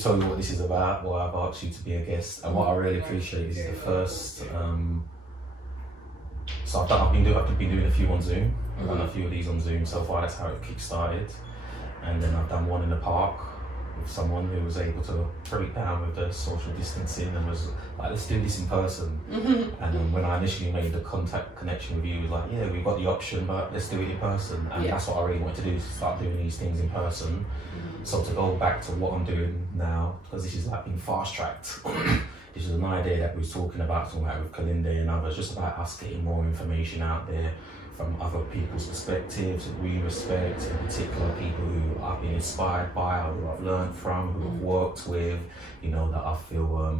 just tell you what this is about, why I've asked you to be a guest, and what I really appreciate is the first. So I've been doing a few on Zoom. I've done a few of these on Zoom so far. That's how it kick-started, and then I've done one in the park with someone who was able to break down with the social distancing and was like, let's do this in person. And then when I initially made the connection with you, it was like, yeah, we've got the option, but let's do it in person. And that's what I really wanted to do, is start doing these things in person. So to go back to what I'm doing now, because this is like being fast-tracked, this is an idea that we were talking about with Kalinde and others, just about us getting more information out there from other people's perspectives that we respect, in particular people who I've been inspired by, or who I've learned from, who I've worked with, you know, that I feel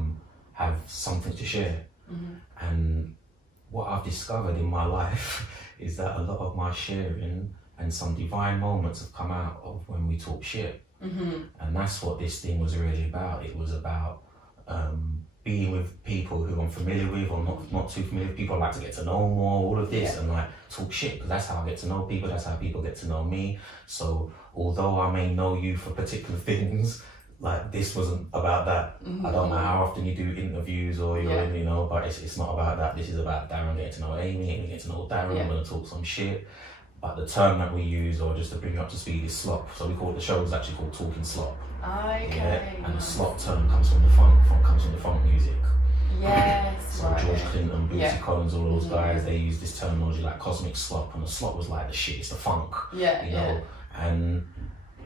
have something to share. And what I've discovered in my life is that a lot of my sharing and some divine moments have come out of when we talk shit. And that's what this thing was really about. It was about being with people who I'm familiar with or not too familiar with, people I like to get to know more, all of this, and like talk shit, because that's how I get to know people, that's how people get to know me. So although I may know you for particular things, like this wasn't about that. I don't know how often you do interviews or you're in, you know, but it's not about that. This is about Darren getting to know Aimee, Aimee getting to know Darren, I'm gonna talk some shit. But the term that we use, or just to bring you up to speed, is slop. So we call the show is actually called Talking Slop. Okay. And the slop term comes from the funk music. Yes. So George Clinton, Bootsy Collins, all those guys, they use this terminology like cosmic slop, and the slop was like the shit, it's the funk. You know? And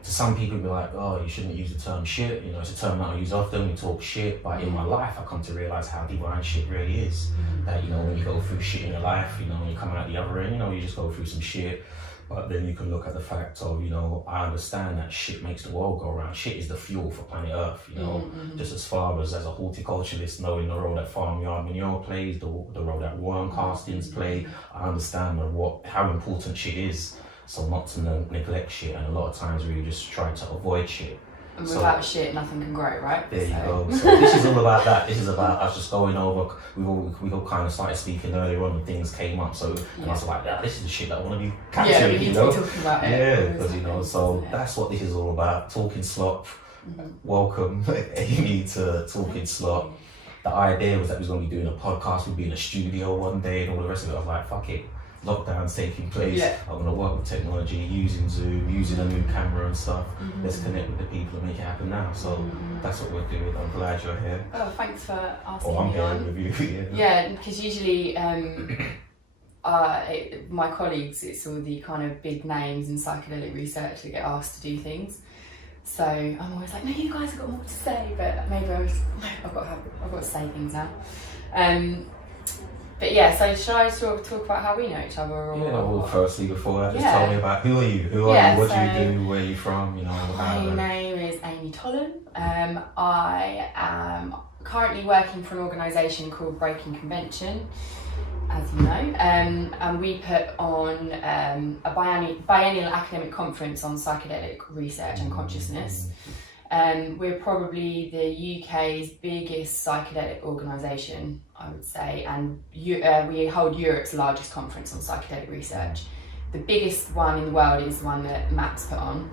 to some people be like, oh, you shouldn't use the term shit, you know, it's a term that I use often, we talk shit, but in my life I come to realise how divine shit really is. That, you know, when you go through shit in your life, you know, when you come out the other end, you know, you just go through some shit. But then you can look at the fact of, you know, I understand that shit makes the world go around. Shit is the fuel for planet Earth, you know. Just as far as a horticulturalist knowing the role that farmyard manure plays, the role that worm castings play, I understand how important shit is. So not to neglect shit, and a lot of times we just try to avoid shit. And without shit, nothing can grow, right? There you go. So this is all about that. This is about us just going over. We all kind of started speaking earlier on, and things came up. So and I was like, this is the shit that I want to be capturing. We need to be talking about it. Yeah, because you know. So that's what this is all about. Talking Slop. Welcome, Aimee, to Talking Slop. The idea was that we was going to be doing a podcast. We'd be in a studio one day, and all the rest of it. I was like, fuck it. Lockdown's taking place, I'm going to work with technology, using Zoom, using a new camera and stuff. Let's connect with the people and make it happen now. So that's what we're doing. I'm glad you're here. Oh, thanks for asking me I'm here on. with you. Yeah, because usually my colleagues, it's all the kind of big names in psychedelic research that get asked to do things. So I'm always like, no, you guys have got more to say, but maybe I've got to say things now. But yeah, so should I sort of talk about how we know each other? Or, well, firstly, before that, just tell me about who are you? Who are you? What do you do? Where are you from? You know, my name is Aimeè Tollan. I am currently working for an organisation called Breaking Convention, as you know, and we put on a biennial academic conference on psychedelic research and consciousness. We're probably the UK's biggest psychedelic organisation, I would say, and we hold Europe's largest conference on psychedelic research. The biggest one in the world is the one that Matt's put on.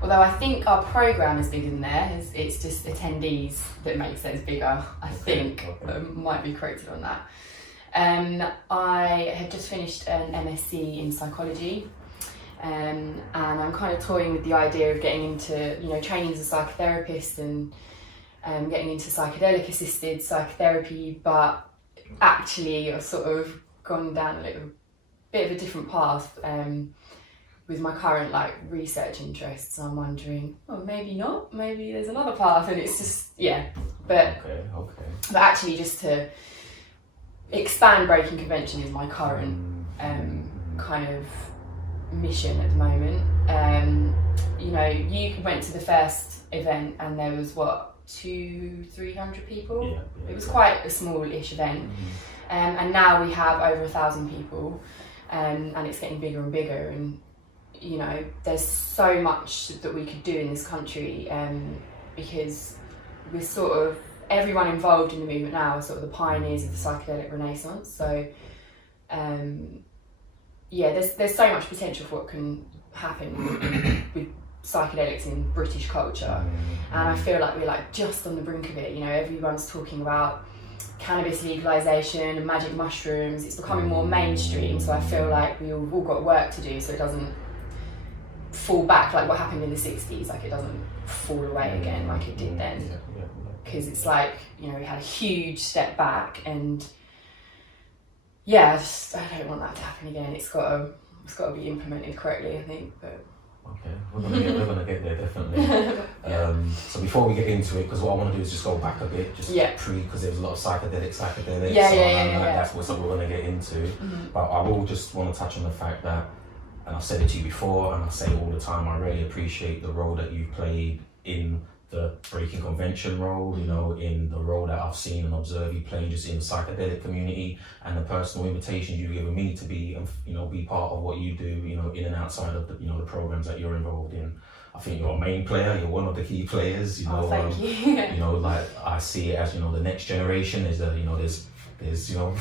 Although I think our programme is bigger than theirs, it's just attendees that makes theirs bigger, I think. Might be corrected on that. I have just finished an MSc in psychology. And I'm kind of toying with the idea of getting into, you know, training as a psychotherapist and getting into psychedelic assisted psychotherapy, but actually I've sort of gone down a little bit of a different path with my current like research interests. I'm wondering, maybe not, maybe there's another path, and it's just but actually just to expand Breaking Convention is my current kind of mission at the moment. You know, you went to the first event and there was 200-300 people. It was quite a small-ish event, and now we have over 1,000 people, and it's getting bigger and bigger. And you know, there's so much that we could do in this country, because we're sort of everyone involved in the movement now are sort of the pioneers of the psychedelic renaissance. So there's so much potential for what can happen with psychedelics in British culture, and I feel like we're like just on the brink of it. You know, everyone's talking about cannabis legalization and magic mushrooms. It's becoming more mainstream, so I feel like we've all got work to do, so it doesn't fall back like what happened in the 60s. Like, it doesn't fall away again like it did then, because it's like, you know, we had a huge step back, and I don't want that to happen again. It's got to be implemented correctly, I think. But okay, we're gonna get there definitely. So before we get into it, because what I want to do is just go back a bit, just because there was a lot of psychedelics. That's what we're gonna get into. But I will just want to touch on the fact that, and I've said it to you before, and I say it all the time, I really appreciate the role that you've played in the breaking convention role, you know, in the role that I've seen and observed you playing just in the psychedelic community, and the personal invitations you've given me to be, you know, be part of what you do, you know, in and outside of the, you know, the programs that you're involved in. I think you're a main player, you're one of the key players, you know. Thank you. You know, like, I see it as, you know, the next generation is you know, there's you know,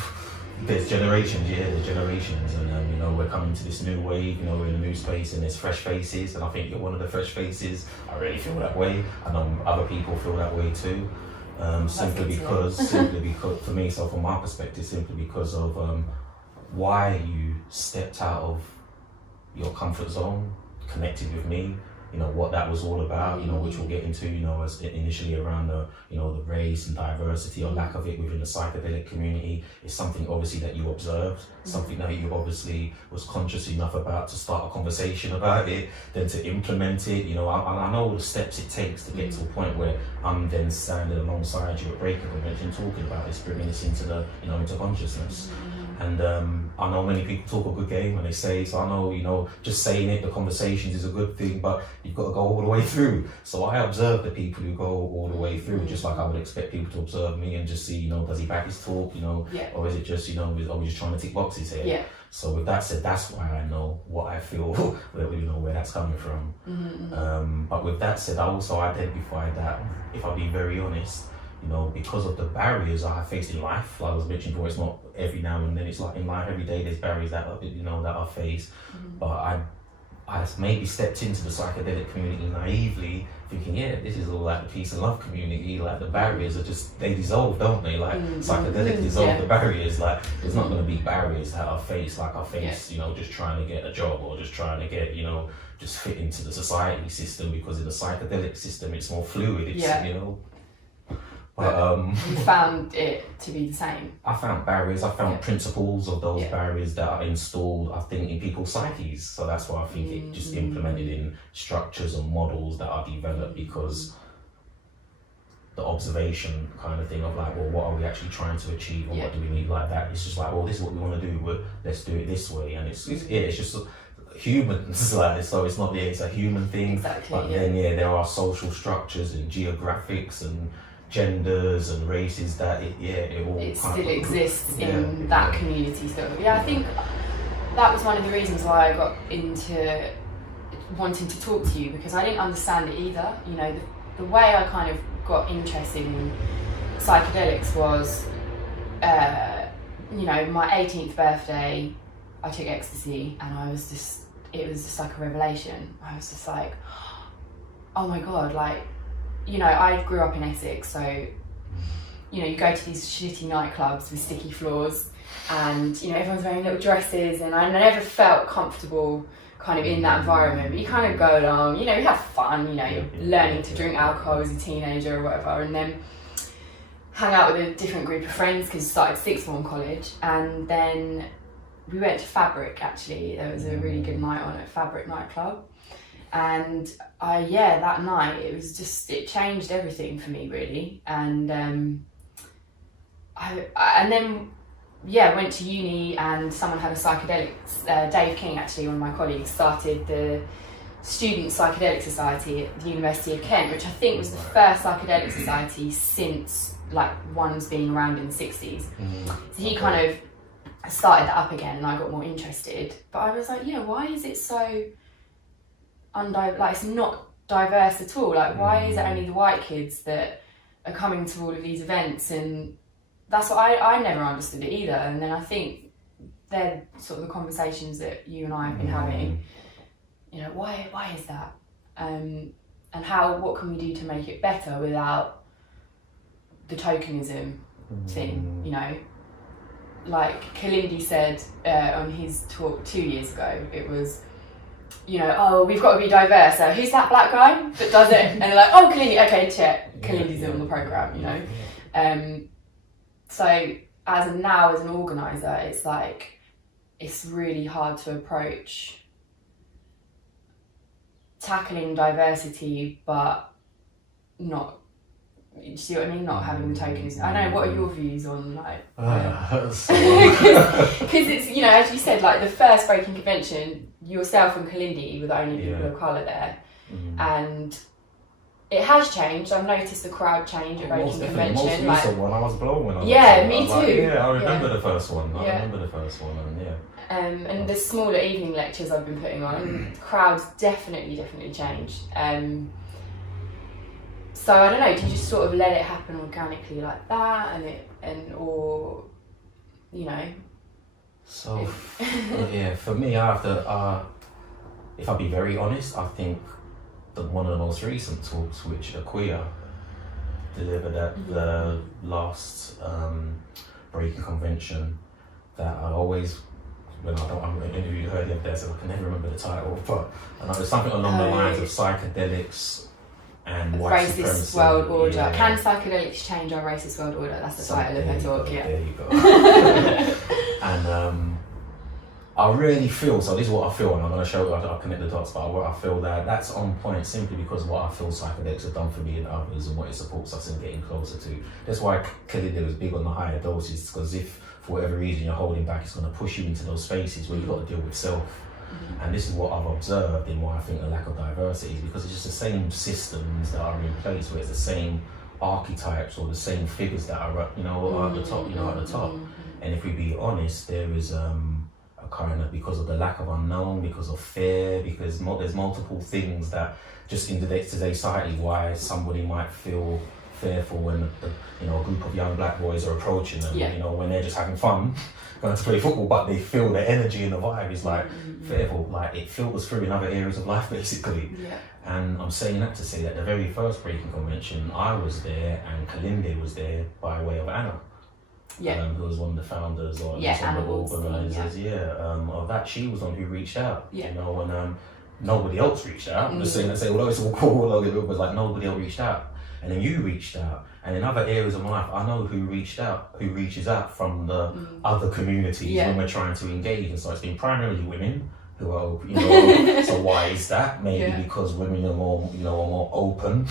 there's generations, and you know, we're coming to this new wave, you know, we're in a new space and there's fresh faces, and I think you're one of the fresh faces. I really feel that way. I know other people feel that way too. Simply because for me, so from my perspective, simply because of why you stepped out of your comfort zone, connected with me, you know, what that was all about, you know, which we'll get into, you know, as initially around the, you know, the race and diversity or lack of it within the psychedelic community is something obviously that you observed, something that you obviously was conscious enough about to start a conversation about it, then to implement it. You know, I know all the steps it takes to get to a point where I'm then standing alongside you at breaking convention talking about this, bringing this into the, you know, into consciousness. And I know many people talk a good game when they say, so I know, you know, just saying it, the conversations is a good thing, but you've got to go all the way through. So I observe the people who go all the way through, just like I would expect people to observe me and just see, you know, does he back his talk, you know, or is it just, you know, are we just trying to tick boxes here? Yeah. So with that said, that's why I know what I feel, you know, where that's coming from. But with that said, I also identified that, if I'll be very honest, you know, because of the barriers I have faced in life, like I was mentioning before, it's not every now and then, it's like in life every day there's barriers that are, you know, that I face. But I maybe stepped into the psychedelic community naively, thinking, yeah, this is all like the peace and love community, like the barriers are just, they dissolve, don't they? Like psychedelics dissolve the barriers, like there's not going to be barriers that I face, like I face, you know, just trying to get a job or just trying to get, you know, just fit into the society system, because in the psychedelic system it's more fluid, it's, you know. But you found it to be the same? I found barriers, I found principles of those barriers that are installed, I think, in people's psyches. So that's why I think it just implemented in structures and models that are developed, because the observation kind of thing of like, well, what are we actually trying to achieve, or what do we need, like that? It's just like, well, this is what we want to do, let's do it this way. And it's just humans, like, so it's not, it's a human thing. Exactly, but then there are social structures and geographics and genders and races that it all it still exists in that community still. I think that was one of the reasons why I got into wanting to talk to you, because I didn't understand it either. You know, the way I kind of got interested in psychedelics was, you know, my 18th birthday, I took ecstasy, and it was just like a revelation. I was just like, oh my God, like, you know, I grew up in Essex, so, you know, you go to these shitty nightclubs with sticky floors, and, you know, everyone's wearing little dresses, and I never felt comfortable kind of in that environment. But you kind of go along, you know, you have fun, you know, you're learning to drink alcohol as a teenager or whatever, and then hang out with a different group of friends, because I started sixth form college, and then we went to Fabric, actually. There was a really good night on at Fabric nightclub. And that night, it changed everything for me, really. And I went to uni, and someone had a psychedelics, Dave King, actually, one of my colleagues, started the Student Psychedelic Society at the University of Kent, which I think was the first psychedelic society since, like, one's been around in the 60s. So he kind of started that up again, and I got more interested. But I was like, why is it so it's not diverse at all? Like, why is it only the white kids that are coming to all of these events? And that's what I never understood it either. And then I think they're sort of the conversations that you and I have been having. You know, why is that? and what can we do to make it better without the tokenism thing, you know? Like Kalindi said on his talk 2 years ago, it was, you know, oh, we've got to be diverse. So who's that black guy that does it? And they're like, oh, Kalindi, okay, check. Kalindi's on the programme, you know? So as an organiser, it's like, it's really hard to approach tackling diversity, but not, do you see what I mean? Not having the tokens. I don't know, what are your views on like? Because it's, you know, as you said, like the first breaking convention, yourself and Kalindi were the only people of colour there, and it has changed. I've noticed the crowd change at breaking convention. Most recent one, I was blown when I was me too. I remember the first one. I remember the first one, and the smaller evening lectures I've been putting on, crowds definitely changed. So I don't know, do you just sort of let it happen organically like that, or you know? So for me, I have to, if I be very honest, I think that one of the most recent talks which Aimeè delivered at the last breaking convention, that I always, when I'm interviewed her the other day, so I can never remember the title, but I know it's something along the lines of psychedelics and white racist supremacy. world order. Yeah. Can psychedelics change our racist world order? That's the title of her talk. There you go. And I really feel, so this is what I feel, and I'm going to show you, I'll connect the dots, but I feel that that's on point simply because of what I feel psychedelics have done for me and others, and what it supports us in getting closer to. That's why Kalindi was big on the higher doses, because if for whatever reason you're holding back, it's going to push you into those spaces where you've got to deal with self. And this is what I've observed in why I think the lack of diversity is, because it's just the same systems that are in place, where it's the same archetypes or the same figures that are, you know, at the top, you know, at the top. And if we be honest, there is a kind of, because of the lack of unknown, because of fear, because there's multiple things that just in today's society why somebody might feel fearful when you know, a group of young black boys are approaching them, you know, when they're just having fun going to play football, but they feel the energy and the vibe is like fearful, like it filters through in other areas of life basically. And I'm saying that to say that the very first breaking convention, I was there and Kalindi was there by way of Anna, who was one of the founders or one of the organisers of that. She was the one who reached out, you know, and nobody else reached out. I'm just saying that, although it's all cool, it was like nobody else reached out. And then you reached out, and in other areas of my life, I know who reaches out from the other communities when we're trying to engage. And so it's been primarily women who are, you know, so why is that? Maybe because women are more, you know, are more open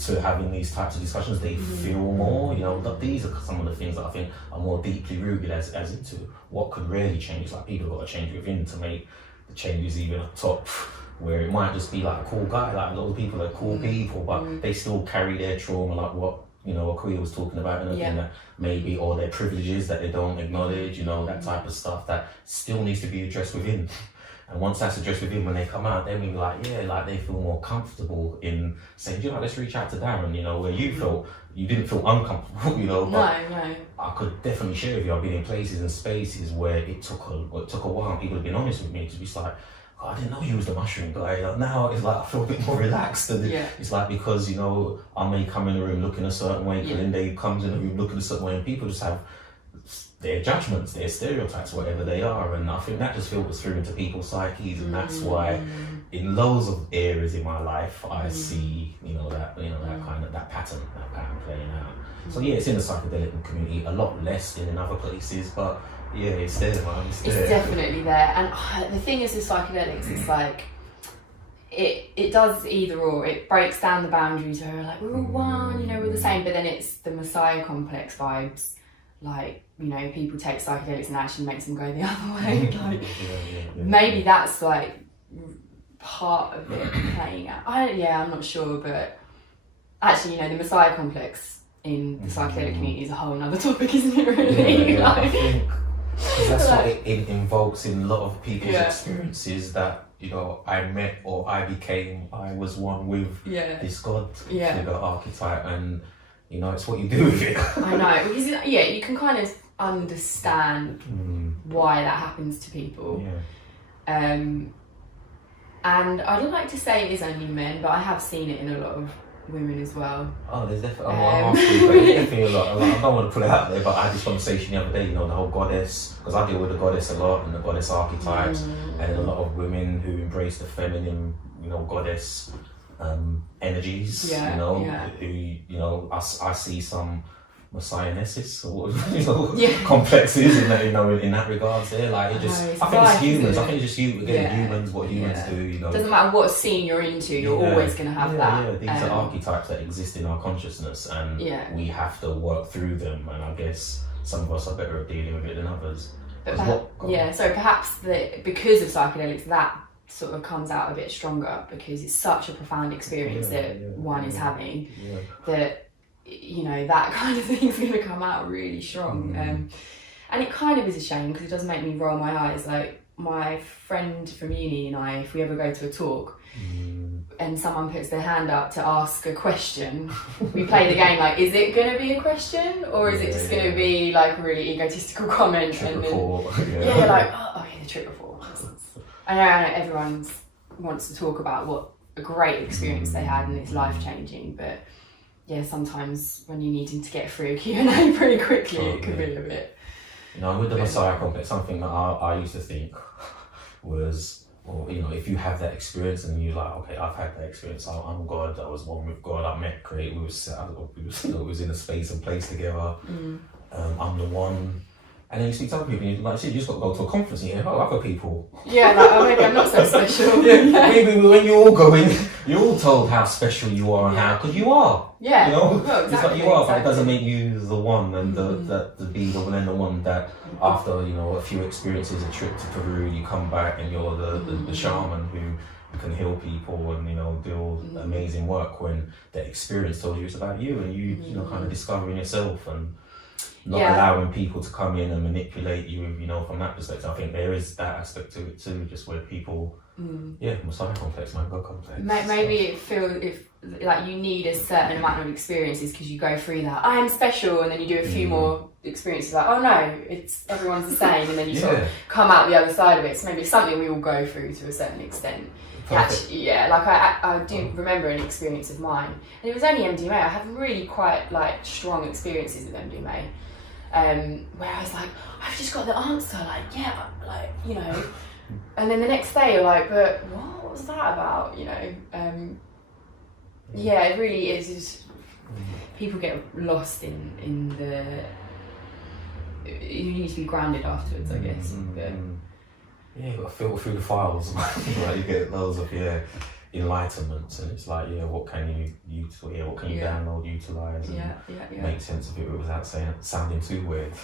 to having these types of discussions. They feel more, you know, that these are some of the things that I think are more deeply rooted as into what could really change. Like people have got to change within to make the changes even up top, where it might just be like a cool guy, like a lot of people are cool people, but they still carry their trauma, like what, you know, Aimeè was talking about, and everything that maybe, or their privileges that they don't acknowledge, you know, that type of stuff that still needs to be addressed within. And once that's addressed within, when they come out, then we're like, like they feel more comfortable in saying, you know, let's reach out to Darren, you know, where you didn't feel uncomfortable, you know, but no. I could definitely share with you, I've been in places and spaces where it took a while, and people have been honest with me to be like, oh, I didn't know you was the mushroom guy. Like, now it's like I feel a bit more relaxed, and it's like, because, you know, I may come in the room looking a certain way, Kalindi comes in the room looking a certain way, and people just have their judgments, their stereotypes, whatever they are, and I think that just filters through into people's psyches, and that's why in loads of areas in my life I see, that pattern playing out. So it's in the psychedelic community, a lot less than in other places, but it's there, man. It's definitely there. And the thing is with psychedelics, it's like it does either or. It breaks down the boundaries where we're like, we're all one, we're the same, but then it's the Messiah complex vibes. Like, people take psychedelics and actually makes them go the other way. Like, maybe that's like part of it playing out. I'm not sure, but actually, the Messiah complex in the psychedelic community is a whole nother topic, isn't it, really? I think, because that's what it invokes in a lot of people's experiences, that, I was one with this God figure archetype, and it's what you do with it. I know, because you can kind of understand why that happens to people. And I'd like to say it is only men, but I have seen it in a lot of women as well. Oh, there's definitely, there's definitely a lot. I don't want to put it out there, but I had this conversation the other day, you know, the whole goddess, because I deal with the goddess a lot and the goddess archetypes, and a lot of women who embrace the feminine, you know, goddess energies, you know, who, you know, I see some messianesses or complexes in that, you know, in that regards there. Like, it just, I think it's humans. I think it's just humans, what humans do, you know. Doesn't matter what scene you're into, you're always going to have that. Yeah, these are archetypes that exist in our consciousness, and we have to work through them. And I guess some of us are better at dealing with it than others. But perhaps because of psychedelics, that sort of comes out a bit stronger, because it's such a profound experience that one is having that, you know, that kind of thing's going to come out really strong. And it kind of is a shame, because it does make me roll my eyes. Like, my friend from uni and I, if we ever go to a talk and someone puts their hand up to ask a question, we play the game like, is it going to be a question, or is it just going to be like a really egotistical comment? And then, like, the trip report. I know everyone wants to talk about what a great experience they had and it's life-changing, but sometimes when you're needing to get through a Q&A pretty quickly, it could be a bit... You know, with the Messiah complex, something that I used to think was, well, you know, if you have that experience and you're like, okay, I've had that experience, I'm God, I was one with God, I met, created, we was in a space and place together, I'm the one. And then you speak to other people, and you just got to go to a conference and you hear about other people. Yeah, like, maybe I'm not so special. Maybe when you're all going, you're all told how special you are and how, because you are. Yeah, you know, well, exactly, it's like you are, but it doesn't make you the one, and the be the one and the one that after, you know, a few experiences, a trip to Peru, you come back and you're the shaman who can heal people and, you know, do amazing work, when the experience told you it's about you, and you know, kind of discovering yourself and not allowing people to come in and manipulate you, you know, from that perspective. I think there is that aspect to it too, just where people, Messiah complex, man, God complex. Maybe it feels like you need a certain amount of experiences, because you go through that, I am special, and then you do a few more experiences like, oh no, everyone's the same, and then you sort of come out the other side of it. So maybe it's something we all go through to a certain extent. Actually, like I do remember an experience of mine, and it was only MDMA. I had really quite like strong experiences with MDMA. Where I was like, I've just got the answer, you know, and then the next day you're like, but what was that about, you know? It really is just, people get lost in the, you need to be grounded afterwards, I guess. But you've got to filter through the files. Like, you get loads of enlightenment, and it's like, what can you download, utilize, and make sense of it without sounding too weird.